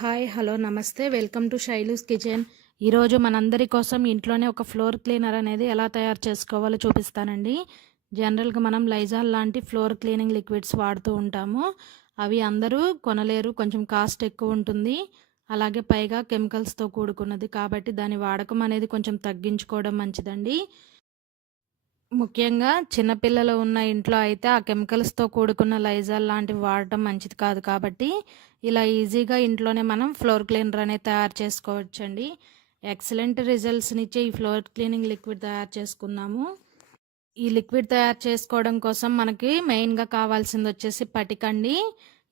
Hi hello namaste. Welcome to Shailu's kitchen. ఈరోజు మనందరి కోసం ఇంట్లోనే ఒక ఫ్లోర్ క్లీనర్ అనేది ఎలా తయారు చేసుకోవాలో చూపిస్తానండి. జనరల్గా మనం లైజాల్ లాంటి ఫ్లోర్ క్లీనింగ్ లిక్విడ్స్ వాడుతూ ఉంటాము. అవి అందరూ కొనలేరు కొంచెం కాస్ట్ ఎక్కువ ఉంటుంది. అలాగే పైగా కెమికల్స్తో కూడుకున్నది. కాబట్టి దాని వాడకం అనేది కొంచెం తగ్గించుకోవడం మంచిదండి. ముఖ్యంగా చిన్నపిల్లలు ఉన్న ఇంట్లో అయితే ఆ కెమికల్స్తో కూడుకున్న లైజాల్ లాంటివి వాడటం మంచిది కాదు కాబట్టి ఇలా ఈజీగా ఇంట్లోనే మనం ఫ్లోర్ క్లీనర్ అనేది తయారు చేసుకోవచ్చండి. ఎక్సలెంట్ రిజల్ట్స్నిచ్చే ఈ ఫ్లోర్ క్లీనింగ్ లిక్విడ్ తయారు చేసుకున్నాము ఈ లిక్విడ్ తయారు చేసుకోవడం కోసం మనకి మెయిన్గా కావాల్సింది వచ్చేసి పటికండి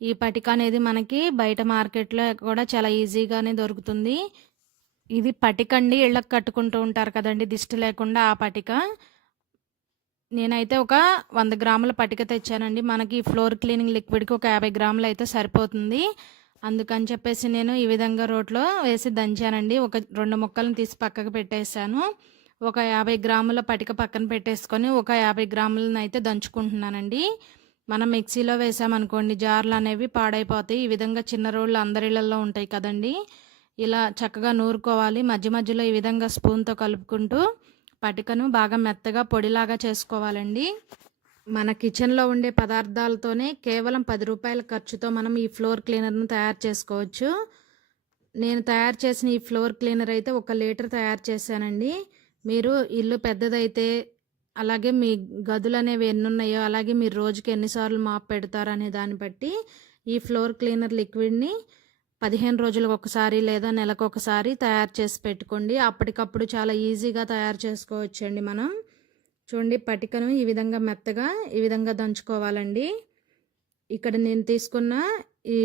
ఈ పటిక అనేది మనకి బయట మార్కెట్లో కూడా చాలా ఈజీగానే దొరుకుతుంది. ఇది పటికండి ఇళ్ళకి కట్టుకుంటూ ఉంటారు కదండి దిష్టి లేకుండా ఆ పటిక. నేనైతే ఒక వంద గ్రాముల పటిక తెచ్చానండి. మనకి ఫ్లోర్ క్లీనింగ్ లిక్విడ్కి ఒక యాభై గ్రాములు అయితే సరిపోతుంది. అందుకని చెప్పేసి నేను ఈ విధంగా రోట్లో వేసి దంచానండి. ఒక రెండు ముక్కలను తీసి పక్కకు పెట్టేశాను. ఒక యాభై గ్రాముల పటిక పక్కన పెట్టేసుకొని ఒక యాభై గ్రాములను అయితే దంచుకుంటున్నానండి. మనం మిక్సీలో వేసామనుకోండి జార్లు అనేవి పాడైపోతాయి. ఈ విధంగా చిన్న రోళ్ళు అందరిళ్ళల్లో ఉంటాయి కదండి. ఇలా చక్కగా నూరుకోవాలి. మధ్య మధ్యలో ఈ విధంగా స్పూన్తో కలుపుకుంటూ పటికను బాగా మెత్తగా పొడిలాగా చేసుకోవాలండి. మన కిచెన్లో ఉండే పదార్థాలతోనే కేవలం పది రూపాయల ఖర్చుతో మనం ఈ ఫ్లోర్ క్లీనర్ను తయారు చేసుకోవచ్చు. నేను తయారు చేసిన ఈ ఫ్లోర్ క్లీనర్ అయితే ఒక లీటర్ తయారు చేశానండి. మీరు ఇల్లు పెద్దదైతే అలాగే మీ గదులు అనేవి ఎన్ని ఉన్నాయో అలాగే మీరు రోజుకి ఎన్నిసార్లు మాప్ పెడతారు అనే దాన్ని బట్టి ఈ ఫ్లోర్ క్లీనర్ లిక్విడ్ని పదిహేను రోజులకు ఒకసారి లేదా నెలకు ఒకసారి తయారు చేసి పెట్టుకోండి. అప్పటికప్పుడు చాలా ఈజీగా తయారు చేసుకోవచ్చండి మనం. చూడండి పటికను ఈ విధంగా మెత్తగా ఈ విధంగా దంచుకోవాలండి. ఇక్కడ నేను తీసుకున్న ఈ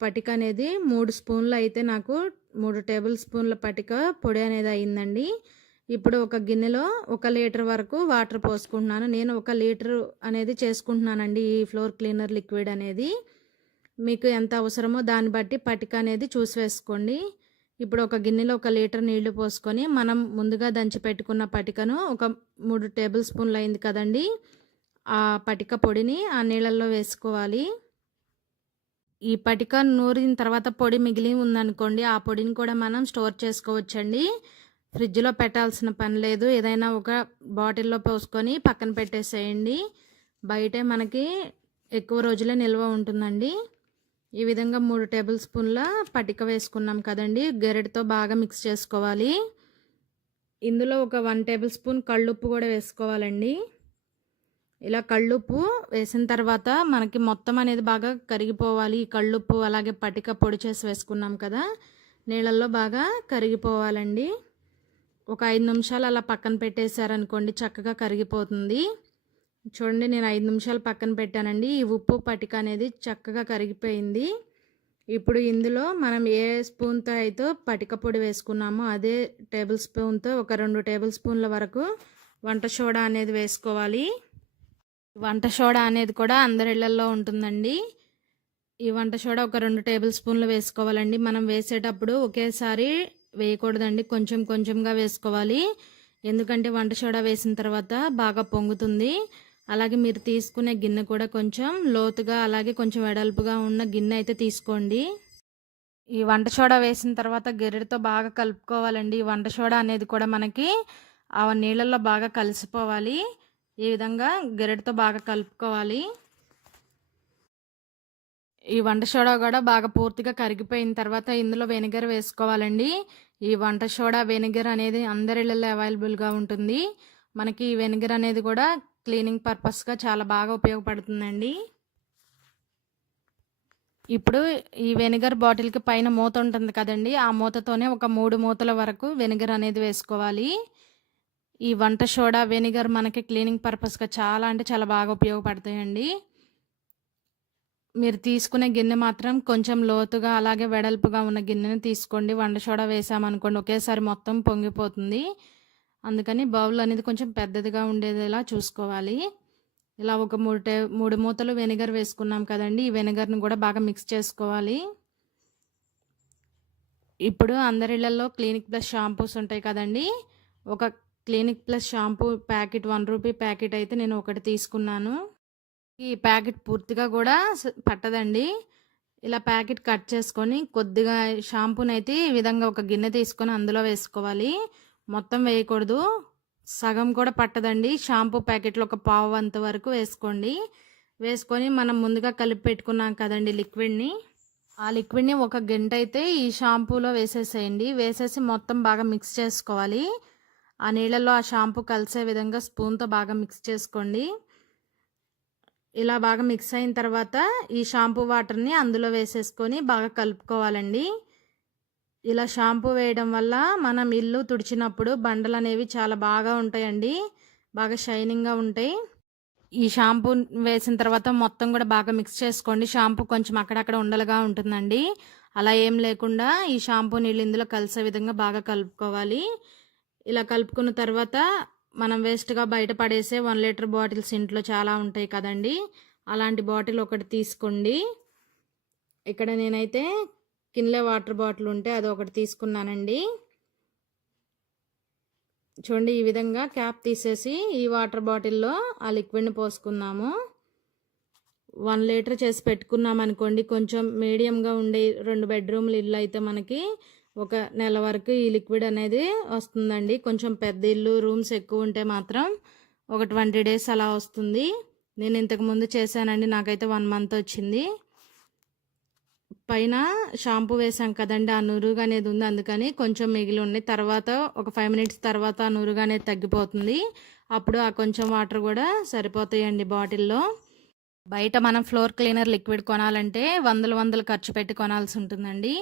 పటిక అనేది మూడు స్పూన్లు అయితే నాకు మూడు టేబుల్ స్పూన్ల పటిక పొడి అనేది అయిందండి. ఇప్పుడు ఒక గిన్నెలో ఒక లీటర్ వరకు వాటర్ పోసుకుంటున్నాను. నేను ఒక లీటర్ అనేది చేసుకుంటున్నానండి ఈ ఫ్లోర్ క్లీనర్ లిక్విడ్ అనేది. మీకు ఎంత అవసరమో దాన్ని బట్టి పటిక అనేది చూసి వేసుకోండి. ఇప్పుడు ఒక గిన్నెలో ఒక లీటర్ నీళ్ళు పోసుకొని మనం ముందుగా దంచి పెట్టుకున్న పటికను ఒక మూడు టేబుల్ స్పూన్లు అయింది కదండి. ఆ పటిక పొడిని ఆ నీళ్ళల్లో వేసుకోవాలి. ఈ పటిక నూరిన తర్వాత పొడి మిగిలి ఉందనుకోండి ఆ పొడిని కూడా మనం స్టోర్ చేసుకోవచ్చండి. ఫ్రిడ్జ్లో పెట్టాల్సిన పని లేదు. ఏదైనా ఒక బాటిల్లో పోసుకొని పక్కన పెట్టేసేయండి. బయటే మనకి ఎక్కువ రోజులే నిల్వ ఉంటుందండి. ఈ విధంగా మూడు టేబుల్ స్పూన్ల పటిక వేసుకున్నాం కదండి. గెరెడ్తో బాగా మిక్స్ చేసుకోవాలి. ఇందులో ఒక వన్ టేబుల్ స్పూన్ కళ్ళుప్పు కూడా వేసుకోవాలండి. ఇలా కళ్ళుప్పు వేసిన తర్వాత మనకి మొత్తం అనేది బాగా కరిగిపోవాలి. ఈ కళ్ళుప్పు అలాగే పటిక పొడి చేసి వేసుకున్నాం కదా నీళ్ళల్లో బాగా కరిగిపోవాలండి. ఒక ఐదు నిమిషాలు అలా పక్కన పెట్టేశారనుకోండి చక్కగా కరిగిపోతుంది. చూడండి నేను ఐదు నిమిషాలు పక్కన పెట్టానండి. ఈ ఉప్పు పటిక అనేది చక్కగా కరిగిపోయింది. ఇప్పుడు ఇందులో మనం ఏ స్పూన్తో అయితే పటిక పొడి వేసుకున్నామో అదే టేబుల్ స్పూన్తో ఒక రెండు టేబుల్ స్పూన్ల వరకు వంట సోడా అనేది వేసుకోవాలి. వంట సోడా అనేది కూడా అందరిళ్ళలో ఉంటుందండి. ఈ వంట సోడా ఒక రెండు టేబుల్ స్పూన్లు వేసుకోవాలండి. మనం వేసేటప్పుడు ఒకేసారి వేయకూడదండి. కొంచెం కొంచెంగా వేసుకోవాలి. ఎందుకంటే వంట సోడా వేసిన తర్వాత బాగా పొంగుతుంది. అలాగే మీరు తీసుకునే గిన్నె కూడా కొంచెం లోతుగా అలాగే కొంచెం వెడల్పుగా ఉన్న గిన్నె అయితే తీసుకోండి. ఈ వంట సోడా వేసిన తర్వాత గెరెడితో బాగా కలుపుకోవాలండి. ఈ వంట సోడా అనేది కూడా మనకి ఆ నీళ్ళల్లో బాగా కలిసిపోవాలి. ఈ విధంగా గెరెడితో బాగా కలుపుకోవాలి. ఈ వంట సోడా కూడా బాగా పూర్తిగా కరిగిపోయిన తర్వాత ఇందులో వెనిగర్ వేసుకోవాలండి. ఈ వంట సోడా వెనిగర్ అనేది అందరిళ్ళల్లో అవైలబుల్గా ఉంటుంది. మనకి ఈ వెనిగర్ అనేది కూడా క్లీనింగ్ పర్పస్గా చాలా బాగా ఉపయోగపడుతుందండి. ఇప్పుడు ఈ వెనిగర్ బాటిల్కి పైన మూత ఉంటుంది కదండి ఆ మూతతోనే ఒక మూడు మూతల వరకు వెనిగర్ అనేది వేసుకోవాలి. ఈ వంట సోడా వెనిగర్ మనకి క్లీనింగ్ పర్పస్గా చాలా అంటే చాలా బాగా ఉపయోగపడతాయండి. మీరు తీసుకునే గిన్నె మాత్రం కొంచెం లోతుగా అలాగే వెడల్పుగా ఉన్న గిన్నెని తీసుకోండి. వంట సోడా వేసామనుకోండి ఒకేసారి మొత్తం పొంగిపోతుంది. అందుకని బౌల్ అనేది కొంచెం పెద్దదిగా ఉండేదిలా చూసుకోవాలి. ఇలా ఒక మూడు టే మూడు మూతలు వెనిగర్ వేసుకున్నాం కదండి ఈ వెనిగర్ని కూడా బాగా మిక్స్ చేసుకోవాలి. ఇప్పుడు అందరిళ్ళలో క్లినిక్ ప్లస్ షాంపూస్ ఉంటాయి కదండి ఒక Clinic Plus shampoo packet one rupee packet అయితే నేను ఒకటి తీసుకున్నాను. ఈ ప్యాకెట్ పూర్తిగా కూడా పట్టదండి. ఇలా ప్యాకెట్ కట్ చేసుకొని కొద్దిగా షాంపూని అయితే ఈ విధంగా ఒక గిన్నె తీసుకొని అందులో వేసుకోవాలి. మొత్తం వేయకూడదు. సగం కూడా పట్టదండి. షాంపూ ప్యాకెట్లు ఒక పావు అంత వరకు వేసుకోండి. వేసుకొని మనం ముందుగా కలిపి పెట్టుకున్నాం కదండి లిక్విడ్ని. ఆ లిక్విడ్ని ఒక గంట అయితే ఈ షాంపూలో వేసేసేయండి. వేసేసి మొత్తం బాగా మిక్స్ చేసుకోవాలి. ఆ నీళ్ళల్లో ఆ షాంపూ కలిసే విధంగా స్పూన్తో బాగా మిక్స్ చేసుకోండి. ఇలా బాగా మిక్స్ అయిన తర్వాత ఈ షాంపూ వాటర్ని అందులో వేసేసుకొని బాగా కలుపుకోవాలండి. ఇలా షాంపూ వేయడం వల్ల మనం ఇల్లు తుడిచినప్పుడు బండలు అనేవి చాలా బాగా ఉంటాయండి. బాగా షైనింగ్గా ఉంటాయి. ఈ షాంపూ వేసిన తర్వాత మొత్తం కూడా బాగా మిక్స్ చేసుకోండి. షాంపూ కొంచెం అక్కడక్కడ ఉండలుగా ఉంటుందండి. అలా ఏం లేకుండా ఈ షాంపూ నీళ్ళు ఇందులో కలిసే విధంగా బాగా కలుపుకోవాలి. ఇలా కలుపుకున్న తర్వాత మనం వేస్ట్గా బయట పడేసే వన్ లీటర్ బాటిల్స్ ఇంట్లో చాలా ఉంటాయి కదండి. అలాంటి బాటిల్ ఒకటి తీసుకోండి. ఇక్కడ నేనైతే కిన్లే వాటర్ బాటిల్ ఉంటే అది ఒకటి తీసుకున్నానండి. చూడండి ఈ విధంగా క్యాప్ తీసేసి ఈ వాటర్ బాటిల్లో ఆ లిక్విడ్ని పోసుకుందాము వన్ లీటర్ చేసి పెట్టుకున్నాం అనుకోండి కొంచెం మీడియంగా ఉండే రెండు బెడ్రూమ్లు ఇల్లు అయితే మనకి ఒక నెల వరకు ఈ లిక్విడ్ అనేది వస్తుందండి. కొంచెం పెద్ద ఇల్లు రూమ్స్ ఎక్కువ ఉంటే మాత్రం ఒక ట్వంటీ డేస్ అలా వస్తుంది. నేను ఇంతకుముందు చేశానండి నాకైతే వన్ మంత్ వచ్చింది. పైన షాంపూ వేసాం కదండి ఆ నురుగు అనేది ఉంది అందుకని కొంచెం మిగిలి ఉన్నాయి. తర్వాత ఒక ఫైవ్ మినిట్స్ తర్వాత ఆ నురుగు అనేది తగ్గిపోతుంది. అప్పుడు ఆ కొంచెం వాటర్ కూడా సరిపోతాయండి బాటిల్లో. బయట మనం ఫ్లోర్ క్లీనర్ లిక్విడ్ కొనాలంటే వందల వందలు ఖర్చు పెట్టి కొనాల్సి ఉంటుందండి.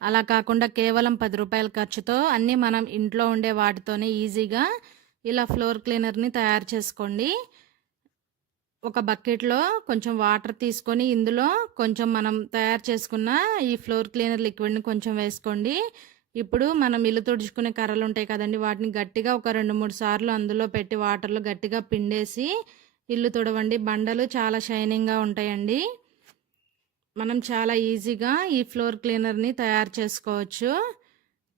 అలా కాకుండా కేవలం పది రూపాయల ఖర్చుతో అన్నీ మనం ఇంట్లో ఉండే వాటితోనే ఈజీగా ఇలా ఫ్లోర్ క్లీనర్ని తయారు చేసుకోండి. ఒక బకెట్లో కొంచెం వాటర్ తీసుకొని ఇందులో కొంచెం మనం తయారు చేసుకున్న ఈ ఫ్లోర్ క్లీనర్ లిక్విడ్ని కొంచెం వేసుకోండి. ఇప్పుడు మనం ఇల్లు తుడుచుకునే కర్రలు ఉంటాయి కదండి వాటిని గట్టిగా ఒక రెండు మూడు సార్లు అందులో పెట్టి వాటర్లో గట్టిగా పిండేసి ఇల్లు తుడవండి. బండలు చాలా షైనింగ్గా ఉంటాయండి. మనం చాలా ఈజీగా ఈ ఫ్లోర్ క్లీనర్ని తయారు చేసుకోవచ్చు.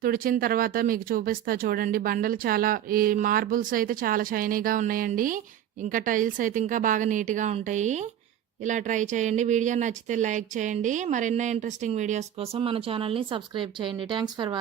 తుడిచిన తర్వాత మీకు చూపిస్తా చూడండి బండలు చాలా ఈ మార్బుల్స్ అయితే చాలా షైనీగా ఉన్నాయండి. ఇంకా టైల్స్ అయితే ఇంకా బాగా నీట్గా ఉంటాయి. ఇలా ట్రై చేయండి. వీడియో నచ్చితే లైక్ చేయండి. మరెన్నో ఇంట్రెస్టింగ్ వీడియోస్ కోసం మన ఛానల్ని సబ్స్క్రైబ్ చేయండి. Thanks for watching